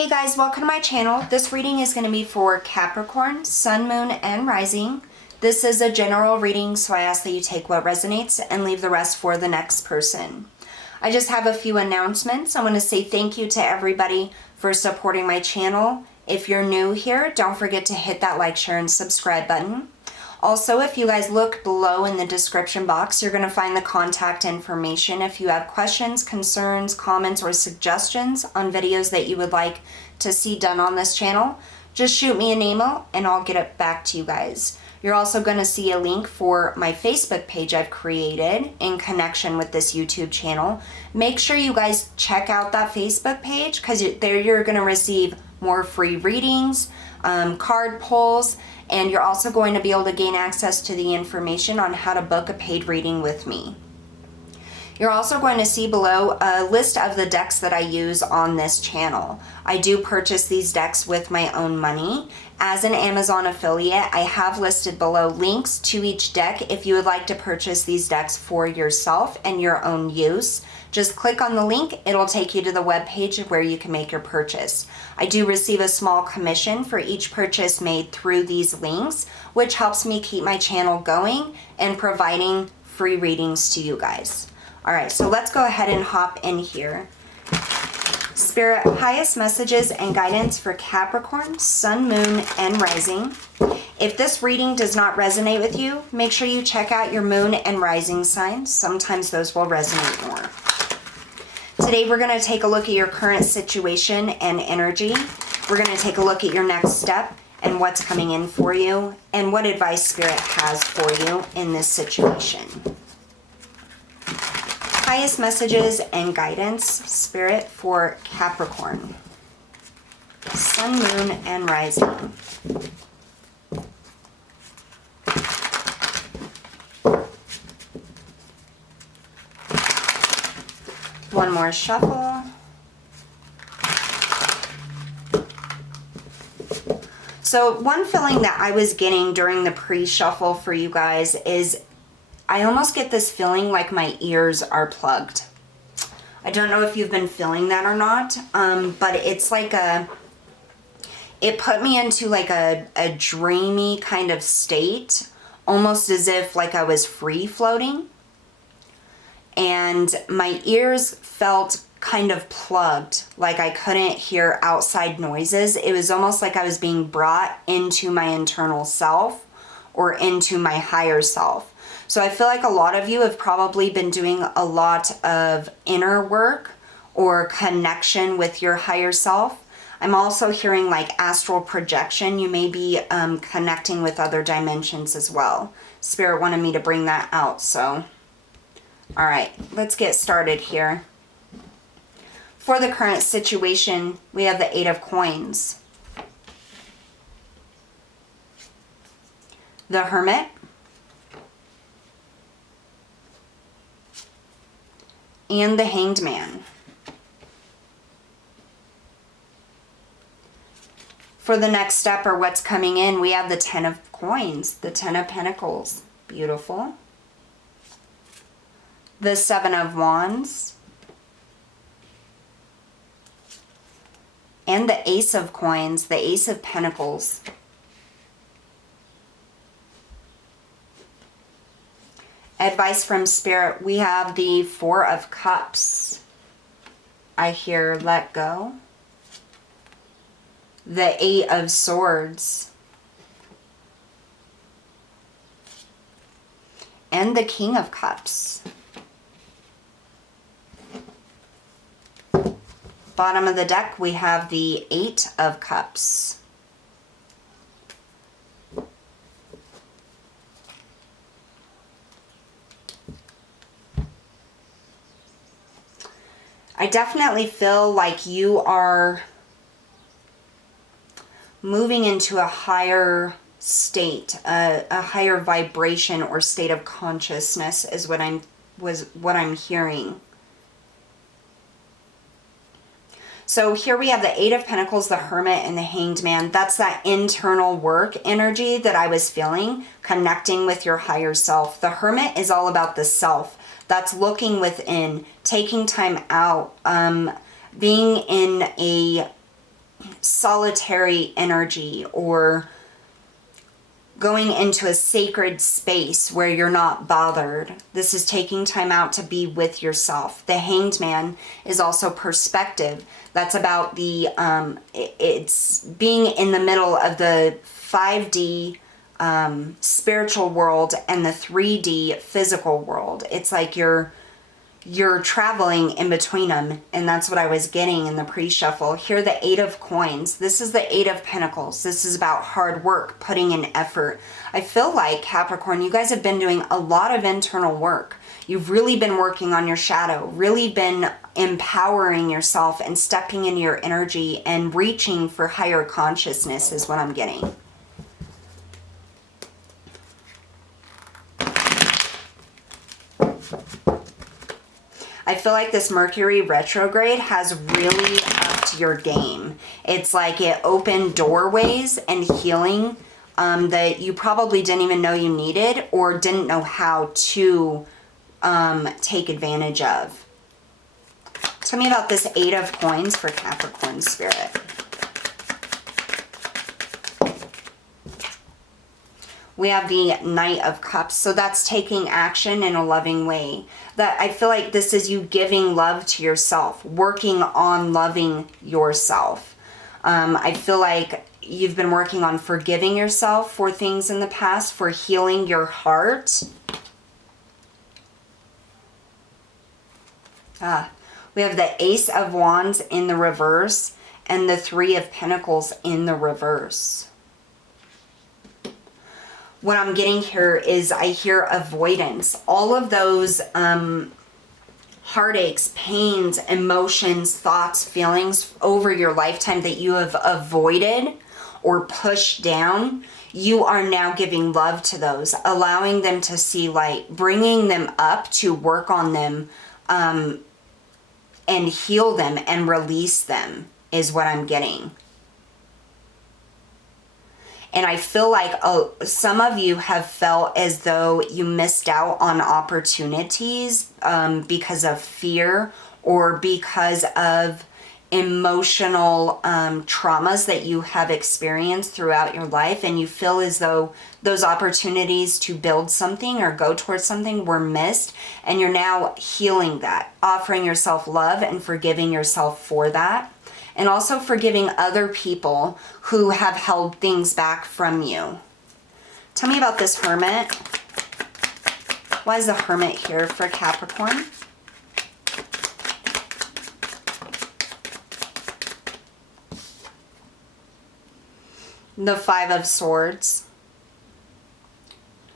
Hey guys, welcome to my channel. This reading is going to be for Capricorn, Sun, Moon, and Rising. This is a general reading, so I ask that you take what resonates and leave the rest for the next person. I just have a few announcements. I want to say thank you to everybody for supporting my channel. If you're new here, don't forget to hit that like, share, and subscribe button. Also, if you guys look below in the description box, you're going to find the contact information if you have questions, concerns, comments, or suggestions on videos that you would like to see done on this channel. Just shoot me an email and I'll get it back to you guys. You're also going to see a link for my Facebook page I've created in connection with this YouTube channel. Make sure you guys check out that Facebook page because there you're going to receive more free readings, card pulls, and you're also going to be able to gain access to the information on how to book a paid reading with me. You're also going to see below a list of the decks that I use on this channel. I do purchase these decks with my own money. As an Amazon affiliate, I have listed below links to each deck if you would like to purchase these decks for yourself and your own use. Just click on the link, it'll take you to the web page where you can make your purchase. I do receive a small commission for each purchase made through these links, which helps me keep my channel going and providing free readings to you guys. All right, so let's go ahead and hop in here. Spirit, highest messages and guidance for Capricorn, Sun, Moon, and Rising. If this reading does not resonate with you, make sure you check out your Moon and Rising signs. Sometimes those will resonate more. Today we're going to take a look at your current situation and energy. We're going to take a look at your next step and what's coming in for you and what advice Spirit has for you in this situation. Highest messages and guidance, Spirit, for Capricorn, Sun, Moon, and Rising. One more shuffle. So one feeling that I was getting during the pre-shuffle for you guys is I almost get this feeling like my ears are plugged. I don't know if you've been feeling that or not, but it's like it put me into like a dreamy kind of state, almost as if like I was free floating. And my ears felt kind of plugged, like I couldn't hear outside noises. It was almost like I was being brought into my internal self or into my higher self. So I feel like a lot of you have probably been doing a lot of inner work or connection with your higher self. I'm also hearing like astral projection. You may be connecting with other dimensions as well. Spirit wanted me to bring that out, so... All right, let's get started here. For the current situation, we have the 8 of Coins, the Hermit, and the Hanged Man. For the next step or what's coming in, we have the 10 of Coins, the 10 of Pentacles. Beautiful. The 7 of Wands, and the Ace of Coins, the Ace of Pentacles. Advice from Spirit, we have the 4 of Cups. I hear let go. The 8 of Swords. And the King of Cups. Bottom of the deck, we have the 8 of Cups. I definitely feel like you are moving into a higher state, a higher vibration or state of consciousness is what I'm hearing. So here we have the 8 of Pentacles, the Hermit, and the Hanged Man. That's that internal work energy that I was feeling, connecting with your higher self. The Hermit is all about the self. That's looking within, taking time out, being in solitary energy, or going into a sacred space where you're not bothered. This is taking time out to be with yourself. The Hanged Man is also perspective. That's about the, it's being in the middle of the 5D spiritual world and the 3D physical world. It's like you're traveling in between them, and that's what I was getting in the pre-shuffle. Here, the 8 of Coins. This is the 8 of Pentacles. This is about hard work, putting in effort. I feel like, Capricorn, you guys have been doing a lot of internal work. You've really been working on your shadow, really been empowering yourself and stepping into your energy and reaching for higher consciousness is what I'm getting. I feel like this Mercury retrograde has really upped your game. It's like it opened doorways and healing that you probably didn't even know you needed or didn't know how to take advantage of. Tell me about this 8 of Coins for Capricorn spirit. We have the Knight of Cups. So that's taking action in a loving way. That I feel like this is you giving love to yourself, working on loving yourself. I feel like you've been working on forgiving yourself for things in the past, for healing your heart. We have the Ace of Wands in the reverse and the 3 of Pentacles in the reverse. What I'm getting here is I hear avoidance. All of those heartaches, pains, emotions, thoughts, feelings over your lifetime that you have avoided or pushed down, you are now giving love to those, allowing them to see light, bringing them up to work on them and heal them and release them is what I'm getting. And I feel like some of you have felt as though you missed out on opportunities because of fear or because of emotional traumas that you have experienced throughout your life. And you feel as though those opportunities to build something or go towards something were missed. And you're now healing that, offering yourself love and forgiving yourself for that. And also forgiving other people who have held things back from you. Tell me about this Hermit. Why is the Hermit here for Capricorn? The 5 of Swords.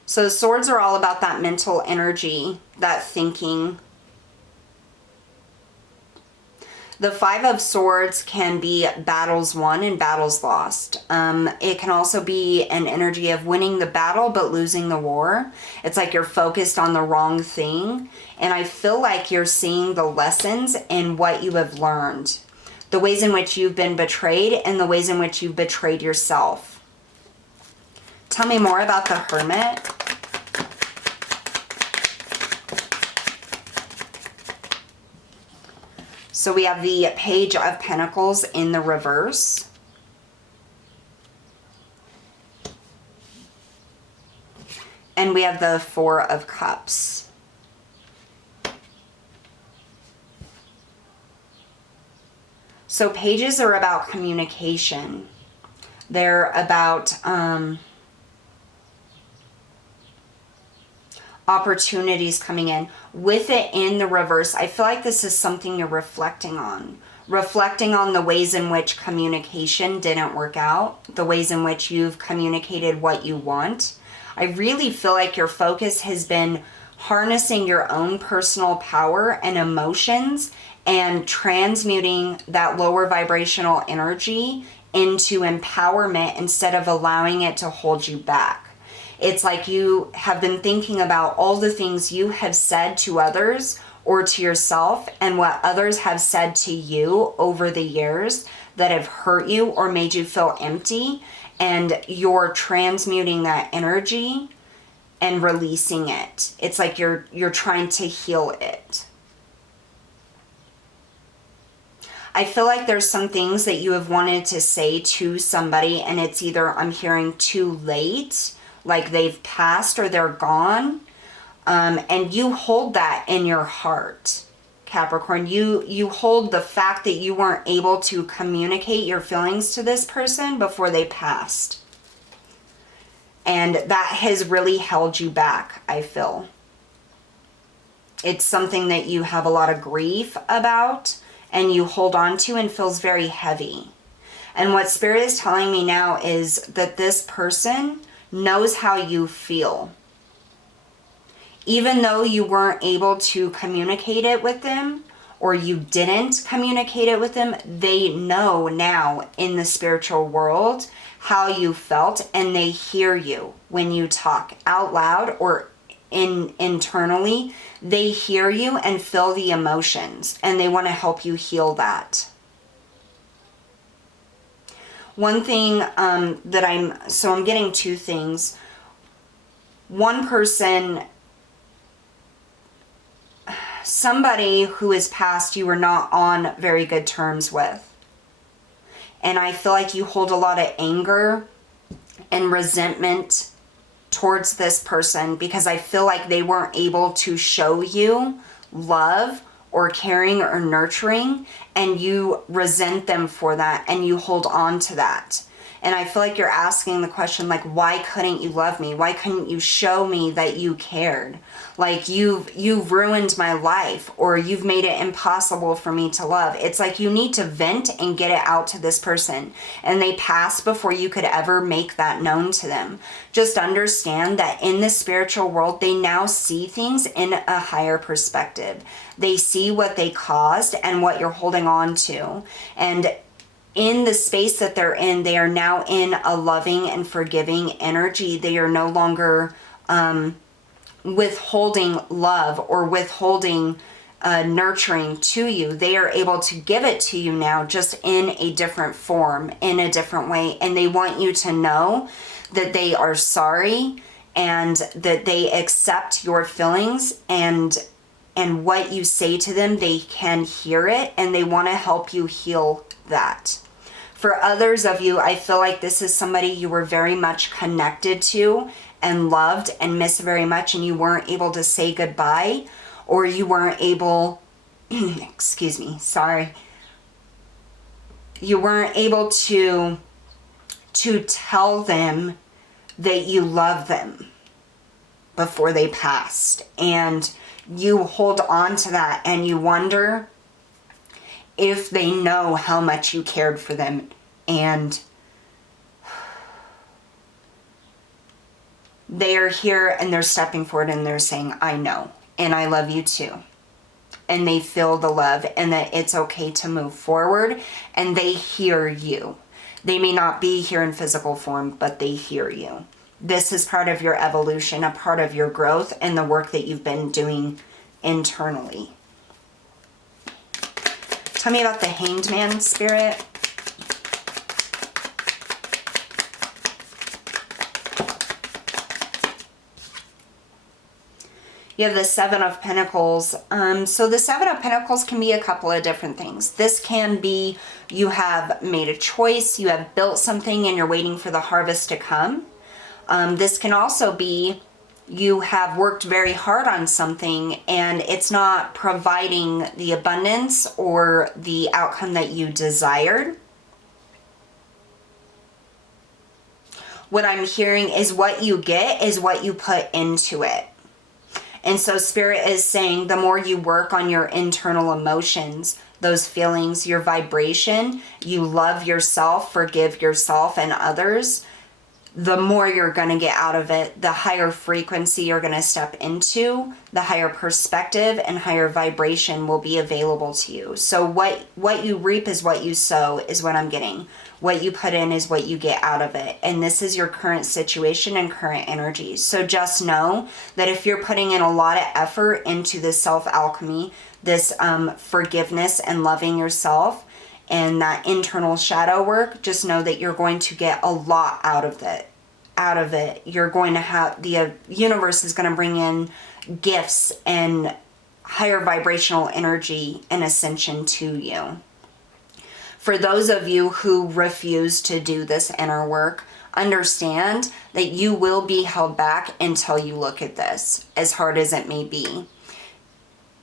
So the swords are all about that mental energy, that thinking. The 5 of Swords can be battles won and battles lost. It can also be an energy of winning the battle but losing the war. It's like you're focused on the wrong thing. And I feel like you're seeing the lessons in what you have learned. The ways in which you've been betrayed and the ways in which you've betrayed yourself. Tell me more about the Hermit. So we have the Page of Pentacles in the reverse. And we have the 4 of Cups. So pages are about communication. They're about opportunities coming in. With it in the reverse, I feel like this is something you're reflecting on. Reflecting on the ways in which communication didn't work out, the ways in which you've communicated what you want. I really feel like your focus has been harnessing your own personal power and emotions and transmuting that lower vibrational energy into empowerment instead of allowing it to hold you back. It's like you have been thinking about all the things you have said to others or to yourself and what others have said to you over the years that have hurt you or made you feel empty, and you're transmuting that energy and releasing it. It's like you're trying to heal it. I feel like there's some things that you have wanted to say to somebody, and it's either, I'm hearing, too late, like they've passed or they're gone. And you hold that in your heart, Capricorn. You hold the fact that you weren't able to communicate your feelings to this person before they passed. And that has really held you back, I feel. It's something that you have a lot of grief about and you hold on to and feels very heavy. And what Spirit is telling me now is that this person knows how you feel. Even though you weren't able to communicate it with them, or you didn't communicate it with them, they know now in the spiritual world how you felt, and they hear you when you talk out loud or internally. They hear you and feel the emotions, and they want to help you heal that. One thing I'm getting two things. One person, somebody who is past, you were not on very good terms with. And I feel like you hold a lot of anger and resentment towards this person because I feel like they weren't able to show you love or caring or nurturing, and you resent them for that and you hold on to that. And I feel like you're asking the question, like, why couldn't you love me? Why couldn't you show me that you cared? Like, you've ruined my life, or you've made it impossible for me to love. It's like you need to vent and get it out to this person. And they passed before you could ever make that known to them. Just understand that in the spiritual world, they now see things in a higher perspective. They see what they caused and what you're holding on to. And in the space that they're in, they are now in a loving and forgiving energy. They are no longer withholding love or withholding nurturing to you. They are able to give it to you now, just in a different form, in a different way. And they want you to know that they are sorry and that they accept your feelings, and what you say to them, they can hear it, and they want to help you heal that. For others of you, I feel like this is somebody you were very much connected to and loved and missed very much, and you weren't able to say goodbye, or you weren't able, excuse me, sorry. You weren't able to tell them that you love them before they passed. And you hold on to that, and you wonder if they know how much you cared for them. And they are here and they're stepping forward and they're saying, I know, and I love you too. And they feel the love, and that it's okay to move forward, and they hear you. They may not be here in physical form, but they hear you. This is part of your evolution, a part of your growth, and the work that you've been doing internally. Tell me about the Hanged Man, Spirit. You have the Seven of Pentacles. So the Seven of Pentacles can be a couple of different things. This can be you have made a choice, you have built something, and you're waiting for the harvest to come. This can also be you have worked very hard on something and it's not providing the abundance or the outcome that you desired. What I'm hearing is what you get is what you put into it. And so Spirit is saying the more you work on your internal emotions, those feelings, your vibration, you love yourself, forgive yourself and others, the more you're going to get out of it, the higher frequency you're going to step into, the higher perspective and higher vibration will be available to you. So what you reap is what you sow, is what I'm getting. What you put in is what you get out of it. And this is your current situation and current energy. So just know that if you're putting in a lot of effort into this self-alchemy, this forgiveness and loving yourself, and that internal shadow work, just know that you're going to get a lot out of it. You're going to have, the universe is going to bring in gifts and higher vibrational energy and ascension to you. For those of you who refuse to do this inner work, understand that you will be held back until you look at this, as hard as it may be.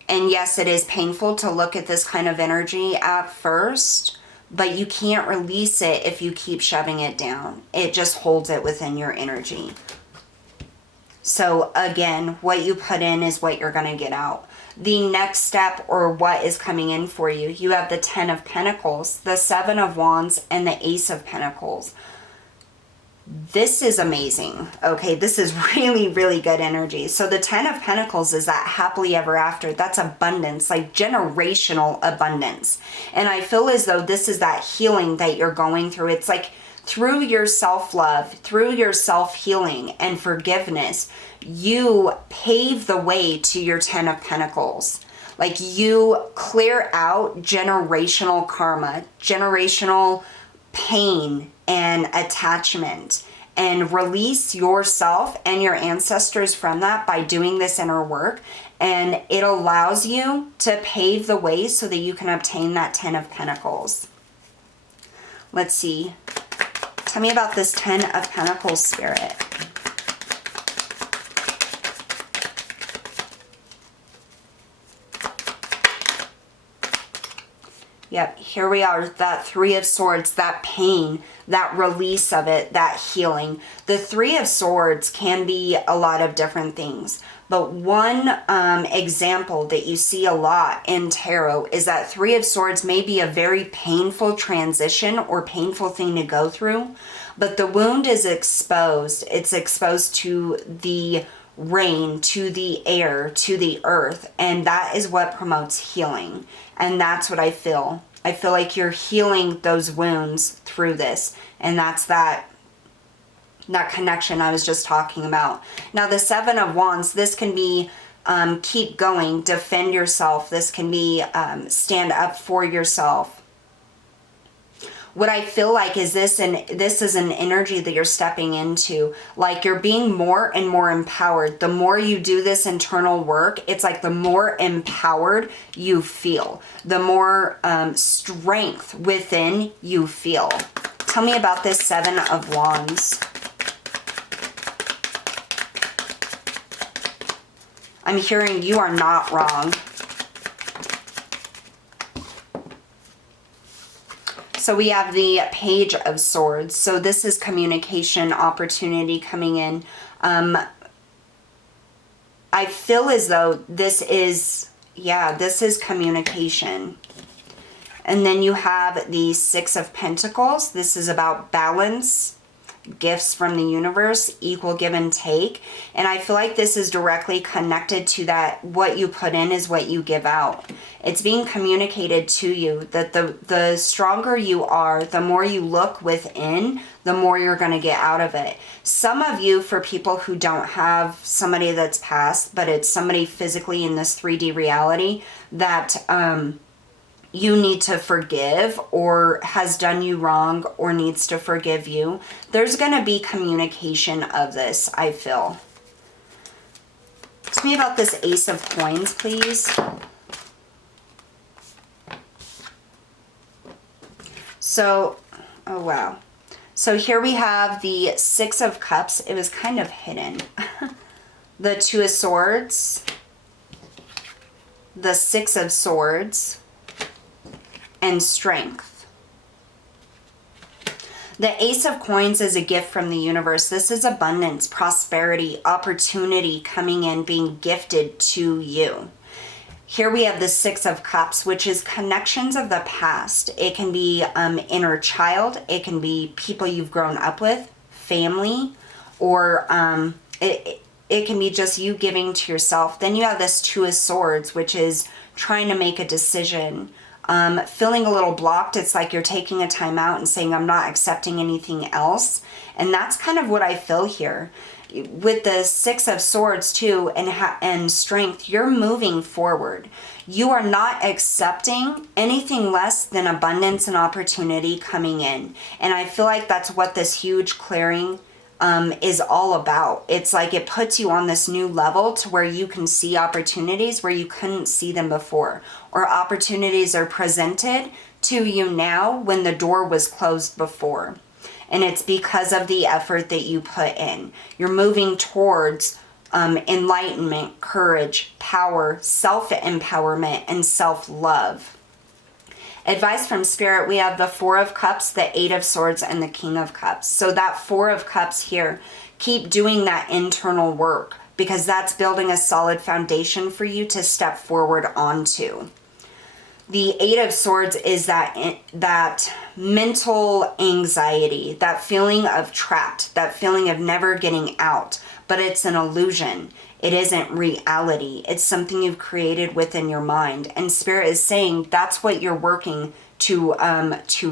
And yes, it is painful to look at this kind of energy at first, but you can't release it if you keep shoving it down. It just holds it within your energy. So again, what you put in is what you're going to get out. The next step, or what is coming in for you, you have the 10 of Pentacles, the 7 of Wands, and the Ace of Pentacles. This is amazing. Okay, this is really, really good energy. So the 10 of Pentacles is that happily ever after. That's abundance, like generational abundance. And I feel as though this is that healing that you're going through. It's like through your self-love, through your self-healing and forgiveness, you pave the way to your 10 of Pentacles. Like you clear out generational karma, generational pain and attachment, and release yourself and your ancestors from that by doing this inner work. And it allows you to pave the way so that you can obtain that 10 of Pentacles. Let's see. Tell me about this 10 of Pentacles, Spirit. Yep, here we are, that 3 of Swords, that pain, that release of it, that healing. The 3 of Swords can be a lot of different things, but one example that you see a lot in tarot is that 3 of Swords may be a very painful transition or painful thing to go through, but the wound is exposed. It's exposed to the rain, to the air, to the earth, and that is what promotes healing. And that's what I feel. I feel like you're healing those wounds through this, and that's that connection I was just talking about. Now the 7 of Wands, this can be keep going, defend yourself. This can be stand up for yourself. What I feel like is this is an energy that you're stepping into. Like you're being more and more empowered. The more you do this internal work, it's like the more empowered you feel. The more strength within you feel. Tell me about this 7 of Wands. I'm hearing you are not wrong. So we have the Page of Swords. So this is communication opportunity coming in. I feel as though this is communication. And then you have the 6 of Pentacles. This is about balance, gifts from the universe, equal give and take. And I feel like this is directly connected to that what you put in is what you give out. It's being communicated to you that the stronger you are, the more you look within, the more you're going to get out of it. Some of you, for people who don't have somebody that's passed, but it's somebody physically in this 3D reality that you need to forgive or has done you wrong or needs to forgive you, there's going to be communication of this, I feel. Tell me about this Ace of Coins, please. So, oh wow. So here we have the 6 of Cups. It was kind of hidden. The 2 of Swords. The 6 of Swords. And Strength. The Ace of Coins is a gift from the universe. This is abundance, prosperity, opportunity coming in, being gifted to you. Here we have the 6 of Cups, which is connections of the past. It can be inner child. It can be people you've grown up with, family, or it can be just you giving to yourself. Then you have this 2 of Swords, which is trying to make a decision. Feeling a little blocked. It's like you're taking a time out and saying, I'm not accepting anything else. And that's kind of what I feel here. With the 6 of Swords too, and Strength, you're moving forward. You are not accepting anything less than abundance and opportunity coming in. And I feel like that's what this huge clearing is all about. It's like it puts you on this new level to where you can see opportunities where you couldn't see them before, or opportunities are presented to you now when the door was closed before. And it's because of the effort that you put in. You're moving towards enlightenment, courage, power, self-empowerment, and self-love. Advice from Spirit, we have the Four of Cups, the Eight of Swords, and the King of Cups. So that Four of Cups here, keep doing that internal work, because that's building a solid foundation for you to step forward onto. The Eight of Swords is that mental anxiety, that feeling of trapped, that feeling of never getting out. But it's an illusion. It isn't reality. It's something you've created within your mind. And Spirit is saying that's what you're working to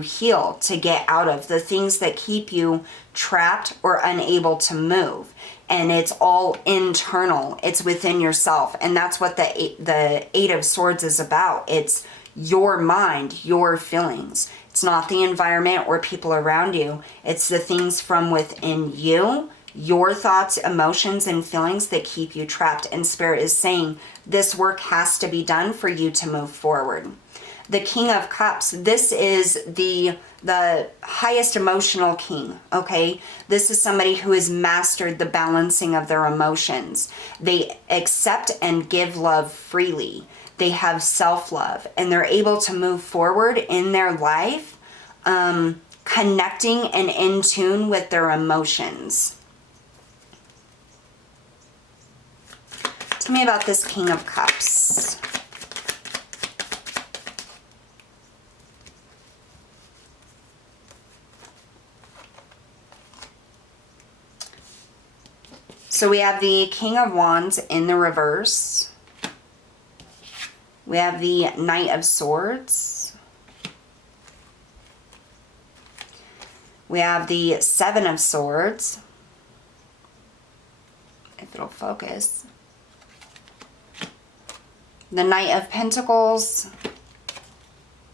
heal, to get out of. The things that keep you trapped or unable to move. And it's all internal. It's within yourself. And that's what the Eight of Swords is about. It's your mind, your feelings. It's not the environment or people around you. It's the things from within you, your thoughts, emotions, and feelings that keep you trapped. And Spirit is saying this work has to be done for you to move forward. The King of Cups, this is the highest emotional king, okay? This is somebody who has mastered the balancing of their emotions. They accept and give love freely. They have self-love, and they're able to move forward in their life, connecting and in tune with their emotions. Tell me about this King of Cups. So we have the King of Wands in the reverse. We have the Knight of Swords. We have the Seven of Swords. If it'll focus. The Knight of Pentacles.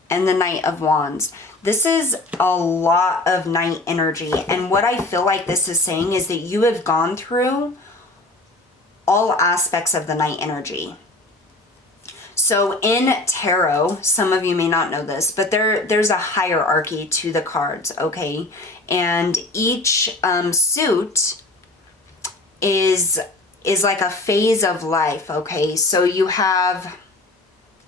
And the Knight of Wands. This is a lot of Knight energy. And what I feel like this is saying is that you have gone through all aspects of the Knight energy. So in tarot, some of you may not know this, but there's a hierarchy to the cards, okay? And each suit is like a phase of life, okay? So you have,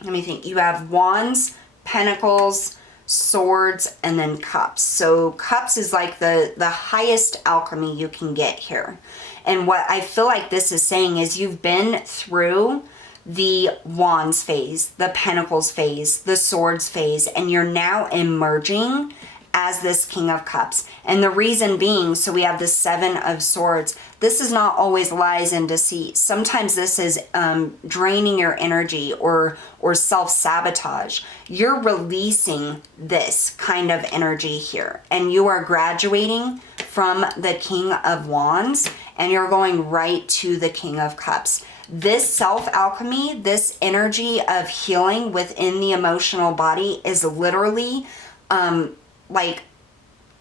let me think, you have Wands, Pentacles, Swords, and then Cups. So Cups is like the highest alchemy you can get here. And what I feel like this is saying is you've been through the Wands phase, the Pentacles phase, the Swords phase, and you're now emerging as this King of Cups. And the reason being, so we have the Seven of Swords. This is not always lies and deceit. Sometimes this is draining your energy or self-sabotage. You're releasing this kind of energy here, and you are graduating from the King of Wands, and you're going right to the King of Cups. This self-alchemy, this energy of healing within the emotional body is literally like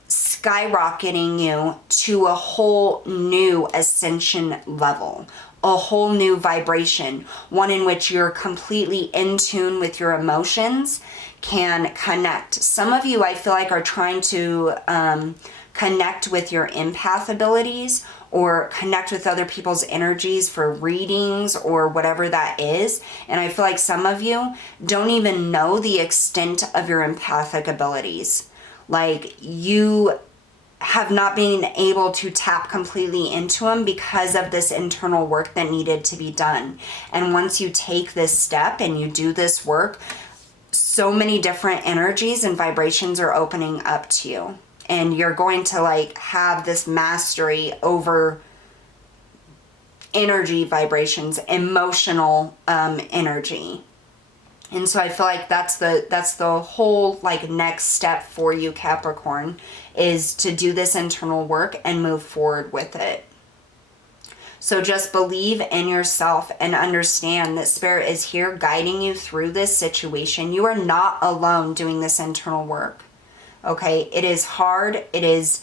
skyrocketing you to a whole new ascension level, a whole new vibration, one in which you're completely in tune with your emotions, can connect. Some of you, I feel like, are trying to connect with your empath abilities or connect with other people's energies for readings or whatever that is. And I feel like some of you don't even know the extent of your empathic abilities. Like, you have not been able to tap completely into them because of this internal work that needed to be done. And once you take this step and you do this work, so many different energies and vibrations are opening up to you. And you're going to like have this mastery over energy vibrations, emotional energy. And so I feel like that's the whole like next step for you, Capricorn, is to do this internal work and move forward with it. So just believe in yourself and understand that Spirit is here guiding you through this situation. You are not alone doing this internal work. Okay, it is hard, it is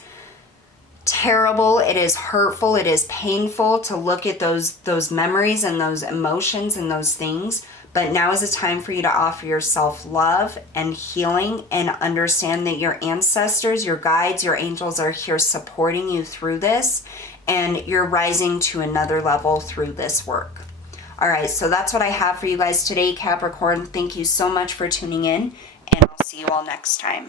terrible, it is hurtful, it is painful to look at those memories and those emotions and those things, But now is a time for you to offer yourself love and healing, and understand that your ancestors, your guides, your angels are here supporting you through this, and you're rising to another level through this work. All right, so that's what I have for you guys today, Capricorn. Thank you so much for tuning in, and I'll see you all next time.